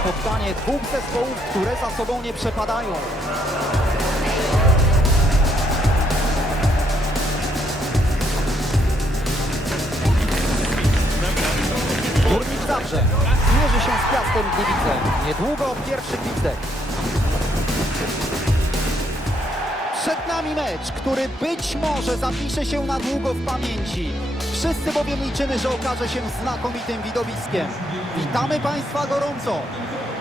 spotkanie dwóch zespołów, które za sobą nie przepadają. Górnik Zabrze zmierzy się z Piastem Gliwice. Niedługo pierwszy gwizdek. Przed nami mecz, który być może zapisze się na długo w pamięci. Wszyscy bowiem liczymy, że okaże się znakomitym widowiskiem. Witamy Państwa gorąco.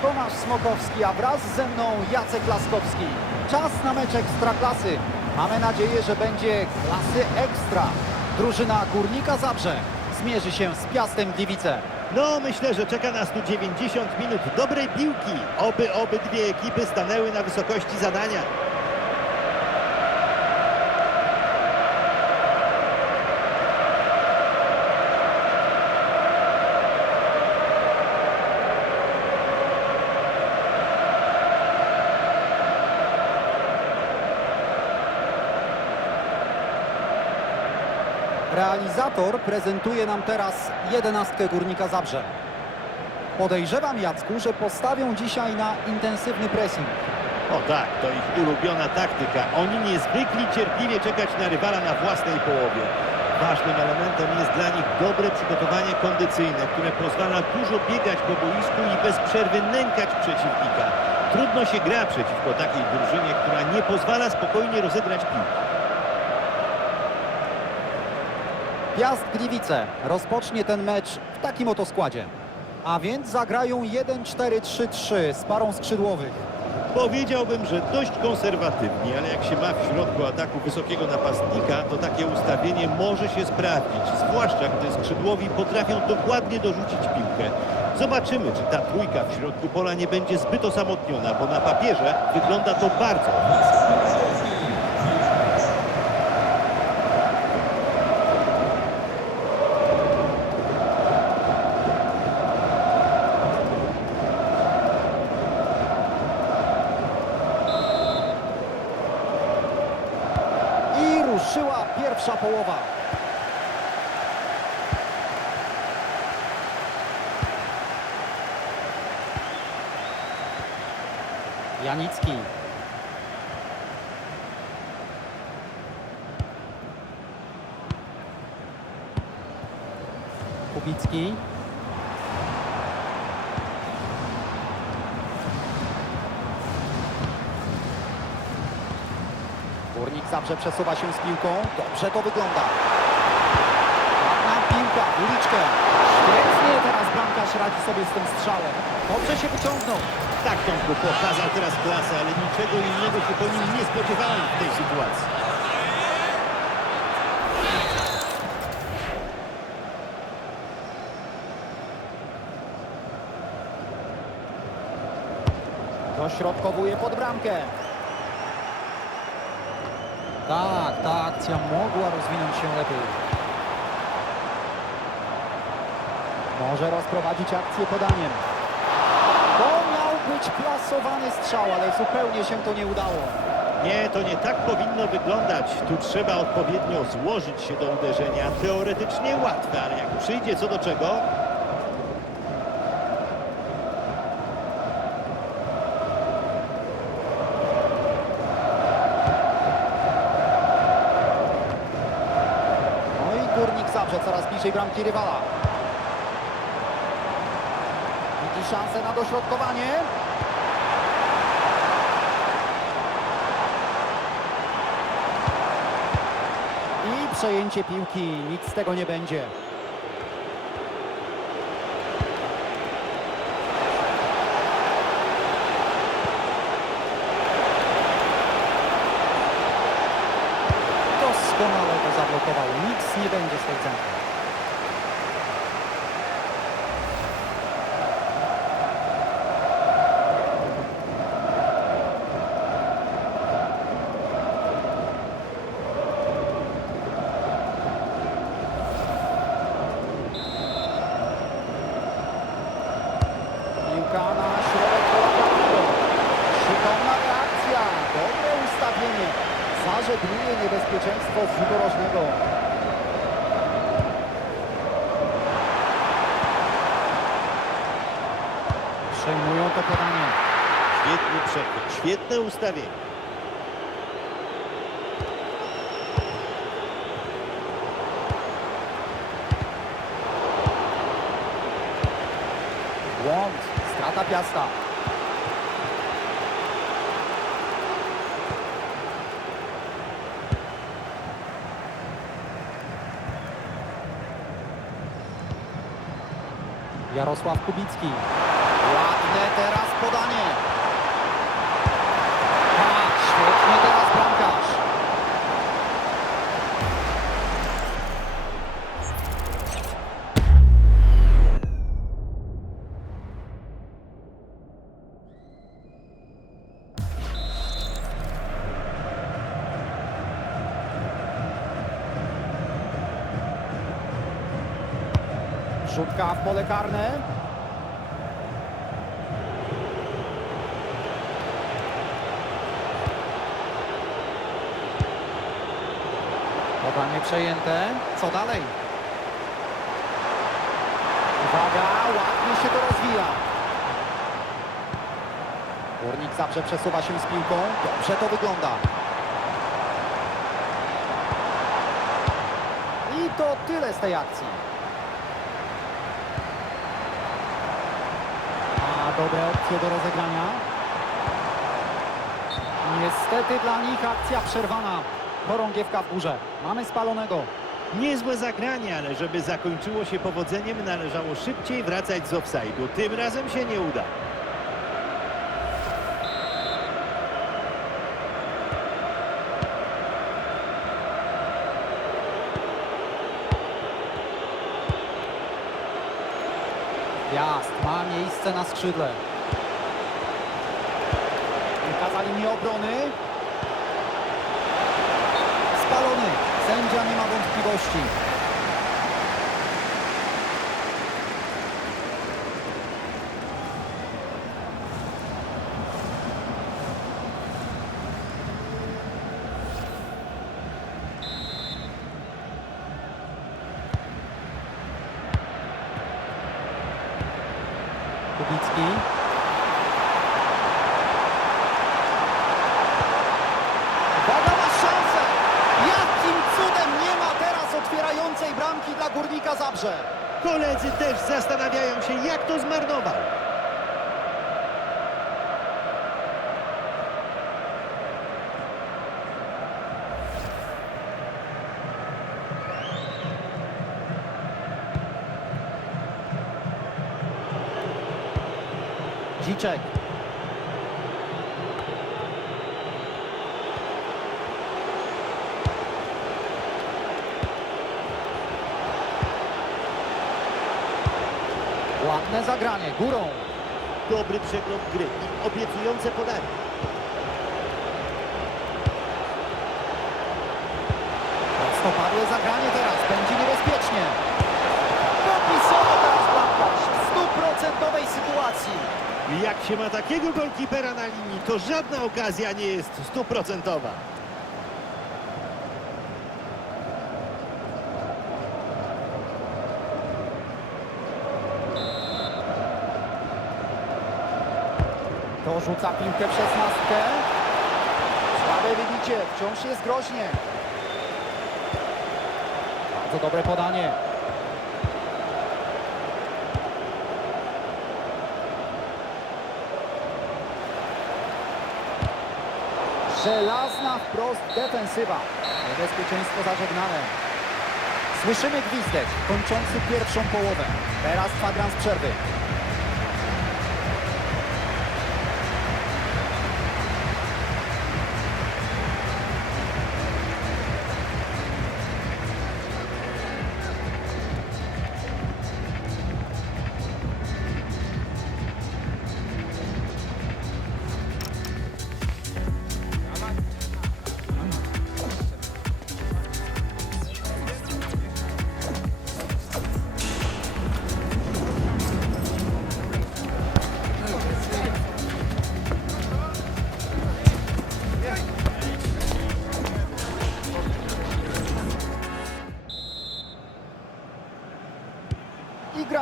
Tomasz Smokowski, a wraz ze mną Jacek Laskowski. Czas na mecz Ekstraklasy. Mamy nadzieję, że będzie klasy ekstra. Drużyna Górnika Zabrze zmierzy się z Piastem Gliwice. No, myślę, że czeka nas tu 90 minut dobrej piłki. Oby obydwie ekipy stanęły na wysokości zadania. Realizator prezentuje nam teraz jedenastkę Górnika Zabrze. Podejrzewam, Jacku, że postawią dzisiaj na intensywny pressing. O tak, to ich ulubiona taktyka. Oni niezwykle cierpliwie czekać na rywala na własnej połowie. Ważnym elementem jest dla nich dobre przygotowanie kondycyjne, które pozwala dużo biegać po boisku i bez przerwy nękać przeciwnika. Trudno się gra przeciwko takiej drużynie, która nie pozwala spokojnie rozegrać piłki. Piast Gliwice rozpocznie ten mecz w takim oto składzie. A więc zagrają 1-4-3-3 z parą skrzydłowych. Powiedziałbym, że dość konserwatywni, ale jak się ma w środku ataku wysokiego napastnika, to takie ustawienie może się sprawdzić, zwłaszcza gdy skrzydłowi potrafią dokładnie dorzucić piłkę. Zobaczymy, czy ta trójka w środku pola nie będzie zbyt osamotniona, bo na papierze wygląda to bardzo pierwsza połowa. Janicki. Kubicki. Zabrze przesuwa się z piłką. Dobrze to wygląda. Ładna piłka, w uliczkę. Świetnie teraz bramkarz radzi sobie z tym strzałem. Dobrze się wyciągnął. Tak, Tomku, pokazał teraz klasę, ale niczego innego się po nim nie spodziewałem w tej sytuacji. Dośrodkowuje pod bramkę. Tak, ta akcja mogła rozwinąć się lepiej. Może rozprowadzić akcję podaniem. To miał być plasowany strzał, ale zupełnie się to nie udało. Nie, to nie tak powinno wyglądać. Tu trzeba odpowiednio złożyć się do uderzenia. Teoretycznie łatwe, ale jak przyjdzie co do czego, coraz bliżej bramki rywala. Widzi szansę na dośrodkowanie. I przejęcie piłki. Nic z tego nie będzie. Doskonale to zablokował. Nic nie będzie z tej centrum. Piłka na środek pola karnego. Szykowna reakcja. Dobre ustawienie. Zażegnuje niebezpieczeństwo z rzutu rożnego. Przejmują Świetny przechwyt, świetne ustawienie. Błąd, strata piasta. Jarosław Kubicki. Ładne teraz podanie. Rzutka w pole karne. Podanie przejęte. Co dalej? Uwaga, ładnie się to rozwija. Górnik zawsze przesuwa się z piłką. Dobrze to wygląda. I to tyle z tej akcji. A dobre opcje do rozegrania. Niestety dla nich akcja przerwana. Chorągiewka w górze. Mamy spalonego. Niezłe zagranie, ale żeby zakończyło się powodzeniem, należało szybciej wracać z offside'u. Tym razem się nie uda. Jazd ma miejsce na skrzydle. Wykazali mi obrony. Spalony. Sędzia nie ma wątpliwości. Kubicki. Uwaga, ma szansę! Jakim cudem nie ma teraz otwierającej bramki dla Górnika Zabrze? Koledzy też zastanawiają się, jak to zmarnował. Dziczek. Ładne zagranie, górą. Dobry przegląd gry i obiecujące podanie. Prostopadłe zagranie teraz, będzie niebezpiecznie. Popisowo teraz bramkarz w stuprocentowej sytuacji. Jak się ma takiego golkipera na linii, to żadna okazja nie jest stuprocentowa. Rzuca piłkę przez nastkę. Słabe wybicie, wciąż jest groźnie. Bardzo dobre podanie. Żelazna wprost defensywa. Niebezpieczeństwo zażegnane. Słyszymy gwizdek kończący pierwszą połowę. Teraz kwadrans przerwy.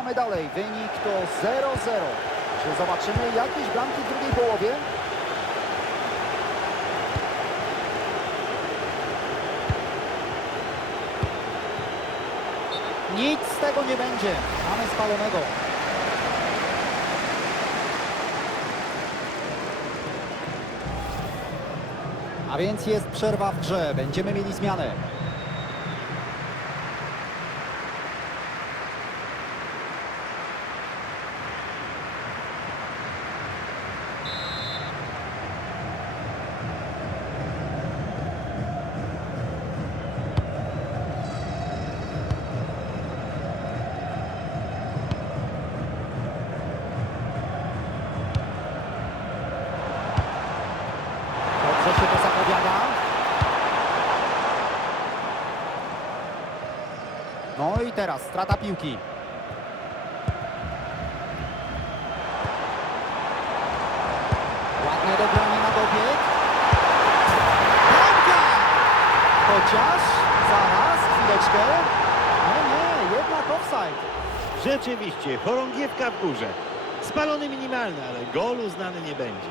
Gramy dalej. Wynik to 0-0. Czy zobaczymy jakieś bramki w drugiej połowie? Nic z tego nie będzie. Mamy spalonego. A więc jest przerwa w grze. Będziemy mieli zmianę. No i teraz strata piłki. Ładne dobranie na dobieg. Bramka! Chociaż, zaraz, chwileczkę. No nie, jednak offside. Rzeczywiście, chorągiewka w górze. Spalony minimalny, ale gol uznany nie będzie.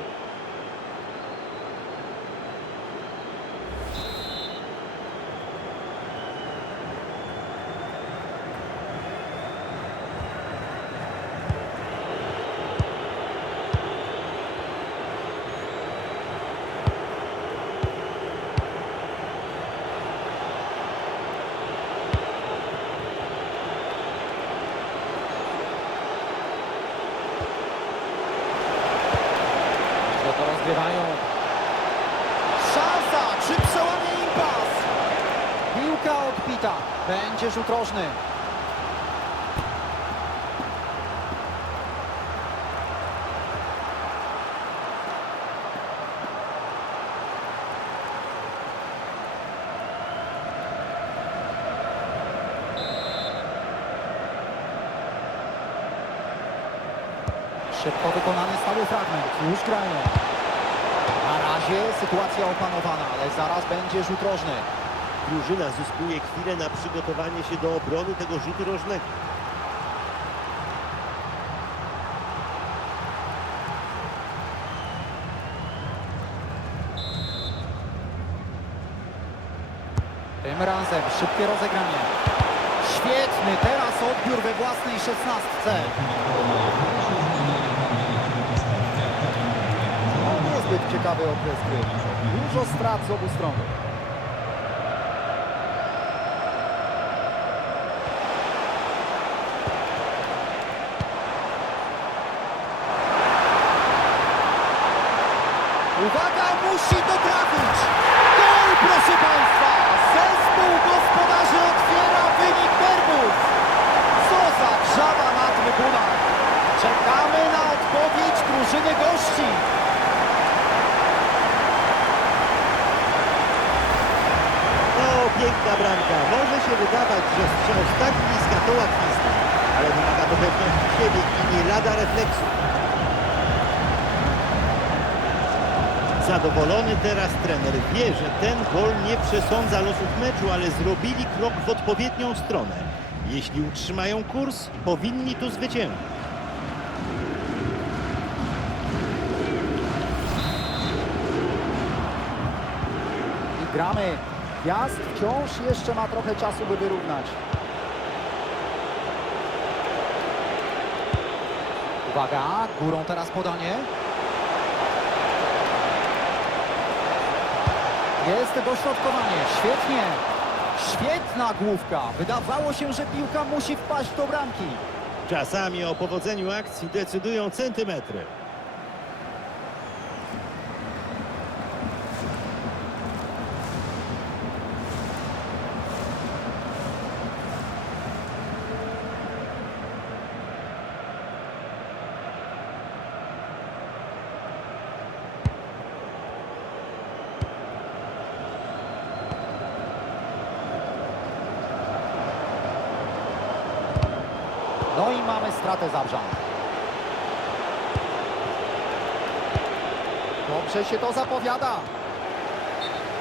Rozgrywają. Szansa! Czy przełamie impas? Piłka odbita. Będzie rzut rożny. Szybko wykonany stały fragment. Już grają. Razie sytuacja opanowana, ale zaraz będzie rzut rożny. Drużyna zyskuje chwilę na przygotowanie się do obrony tego rzutu rożnego. Tym razem szybkie rozegranie. Świetny teraz odbiór we własnej szesnastce. No, niezbyt ciekawy okres gry. Dużo strat z obu stron. Uwaga, musi to trafić! Gol, proszę Państwa! Zespół gospodarzy otwiera wynik derbów! Co za grzawa na trybunach! Czekamy na odpowiedź drużyny gości! No, piękna bramka. Może się wydawać, że strzał z tak bliska to łatwizna, ale wymaga to i nie lada refleksu. Zadowolony teraz trener wie, że ten gol nie przesądza losów meczu, ale zrobili krok w odpowiednią stronę. Jeśli utrzymają kurs, powinni tu zwyciężyć. Gramy. Gwiazd wciąż jeszcze ma trochę czasu, by wyrównać. Uwaga, górą teraz podanie. Jest dośrodkowanie, świetnie. Świetna główka. Wydawało się, że piłka musi wpaść do bramki. Czasami o powodzeniu akcji decydują centymetry. No i mamy stratę Zabrzan. Dobrze się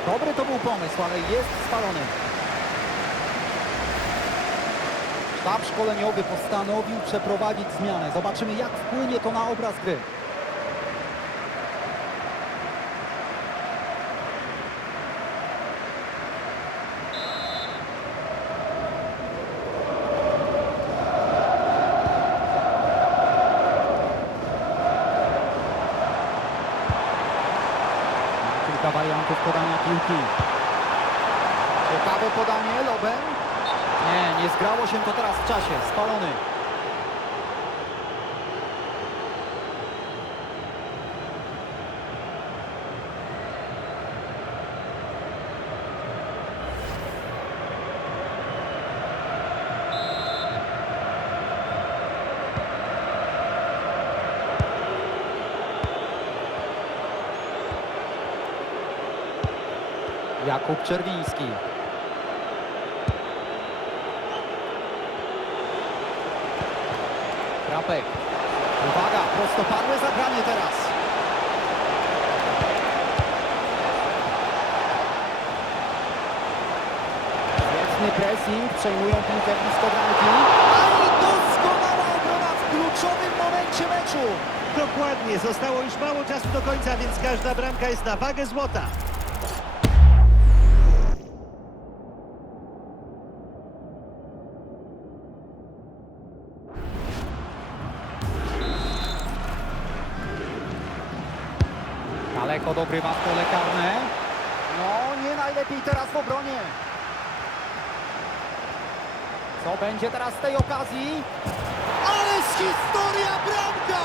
Dobry to był pomysł, ale jest spalony. Sztab szkoleniowy postanowił przeprowadzić zmianę. Zobaczymy, jak wpłynie to na obraz gry. 8 to teraz w czasie, spalony. Jakub Czerwiński. Krapek. Uwaga, prostopadłe zagranie teraz. Świetny pressing, przejmują piłkę blisko bramki. A i doskonała obrona w kluczowym momencie meczu. Dokładnie, zostało już mało czasu do końca, więc każda bramka jest na wagę złota. Daleko dogrywa w pole karne. No, nie najlepiej teraz w obronie. Co będzie teraz z tej okazji? Ależ historia bramka!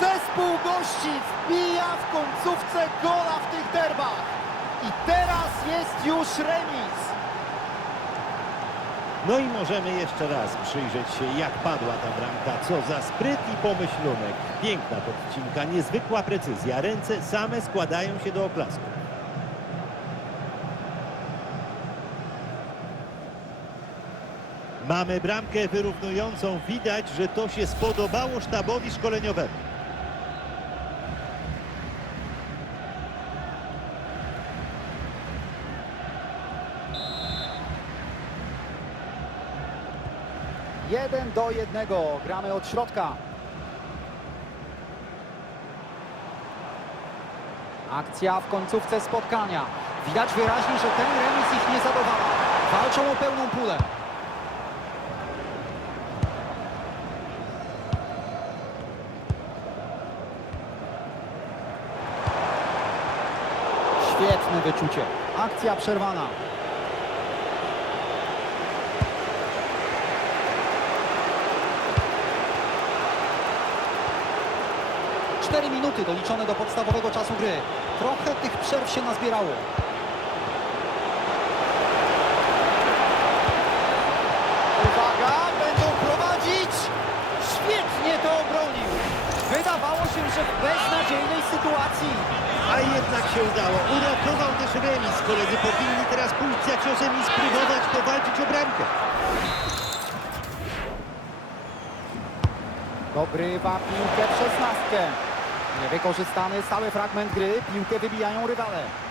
Zespół gości wbija w końcówce gola w tych derbach. I teraz jest już remis. No i możemy jeszcze raz przyjrzeć się, jak padła ta bramka. Co za spryt i pomyślunek. Piękna podcinka, niezwykła precyzja. Ręce same składają się do oklasku. Mamy bramkę wyrównującą. Widać, że to się spodobało sztabowi szkoleniowemu. Jeden do jednego. Gramy od środka. Akcja w końcówce spotkania. Widać wyraźnie, że ten remis ich nie zadowala. Walczą o pełną pulę. Świetne wyczucie. Akcja przerwana. minuty doliczone do podstawowego czasu gry. Trochę tych przerw się nazbierało. Uwaga, będą prowadzić! Świetnie to obronił! Wydawało się, że w beznadziejnej sytuacji. A jednak się udało. Uratował też remis. Koledzy powinni teraz pójść za ciosem i spróbować powalczyć o bramkę. Dobrywa piłkę 16. Wykorzystany stały fragment gry, piłkę wybijają rywale.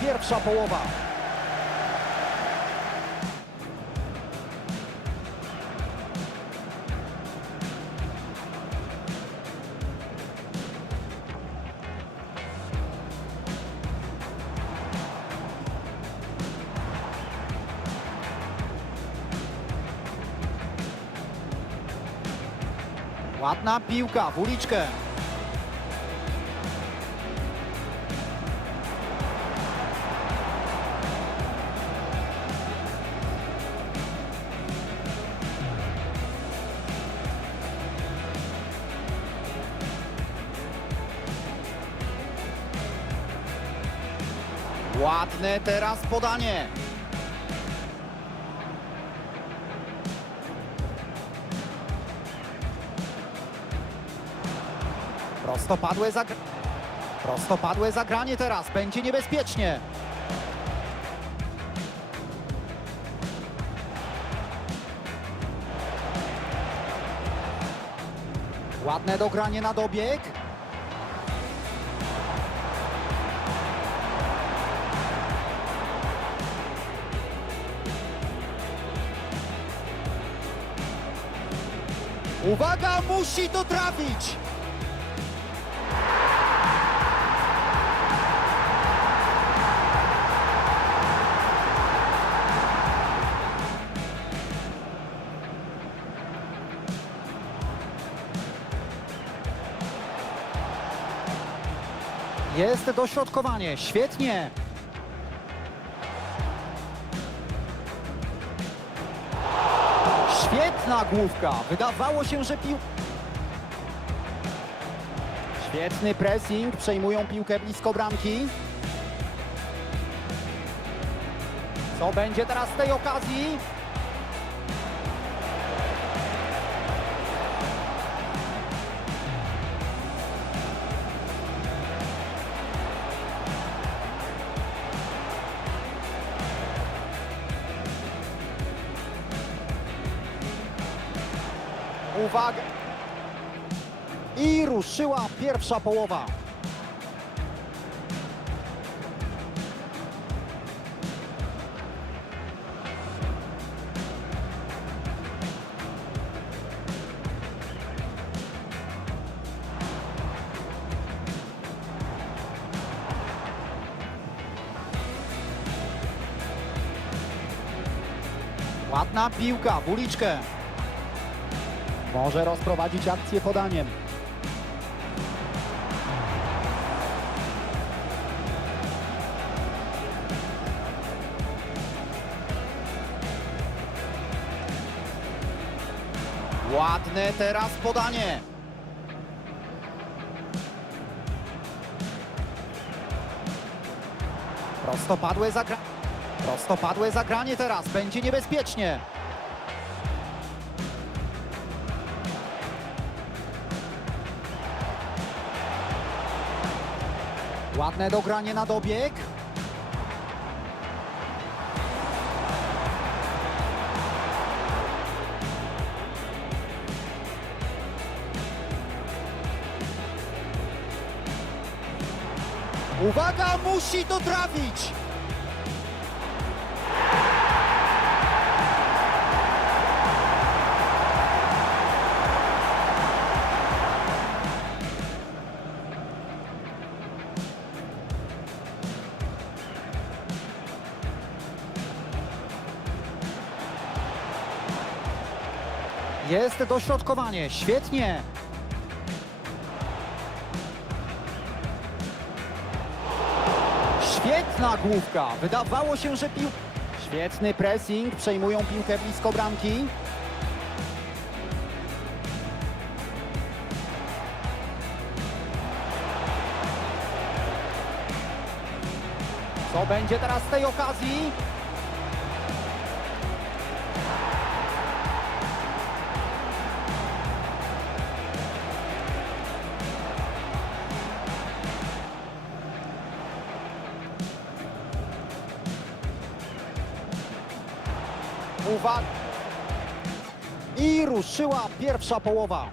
Pierwsza połowa. Ładna piłka w uliczkę. Ładne teraz podanie. Prostopadłe zagranie. Prostopadłe zagranie teraz. Będzie niebezpiecznie. Ładne dogranie na dobieg. Uwaga, musi to trafić! Jest dośrodkowanie, świetnie. Świetna główka. Wydawało się, że pił... Świetny pressing, przejmują piłkę blisko bramki. Co będzie teraz z tej okazji? I ruszyła pierwsza połowa. Ładna piłka w uliczkę. Może rozprowadzić akcję podaniem. Ładne teraz podanie. Prostopadłe zagra... Prostopadłe zagranie teraz. Będzie niebezpiecznie. Ładne dogranie na dobieg. Uwaga, musi to trafić! Jest dośrodkowanie, świetnie. Świetna główka. Wydawało się, że pił... Świetny pressing, przejmują piłkę blisko bramki. Co będzie teraz z tej okazji? Ruszyła pierwsza połowa.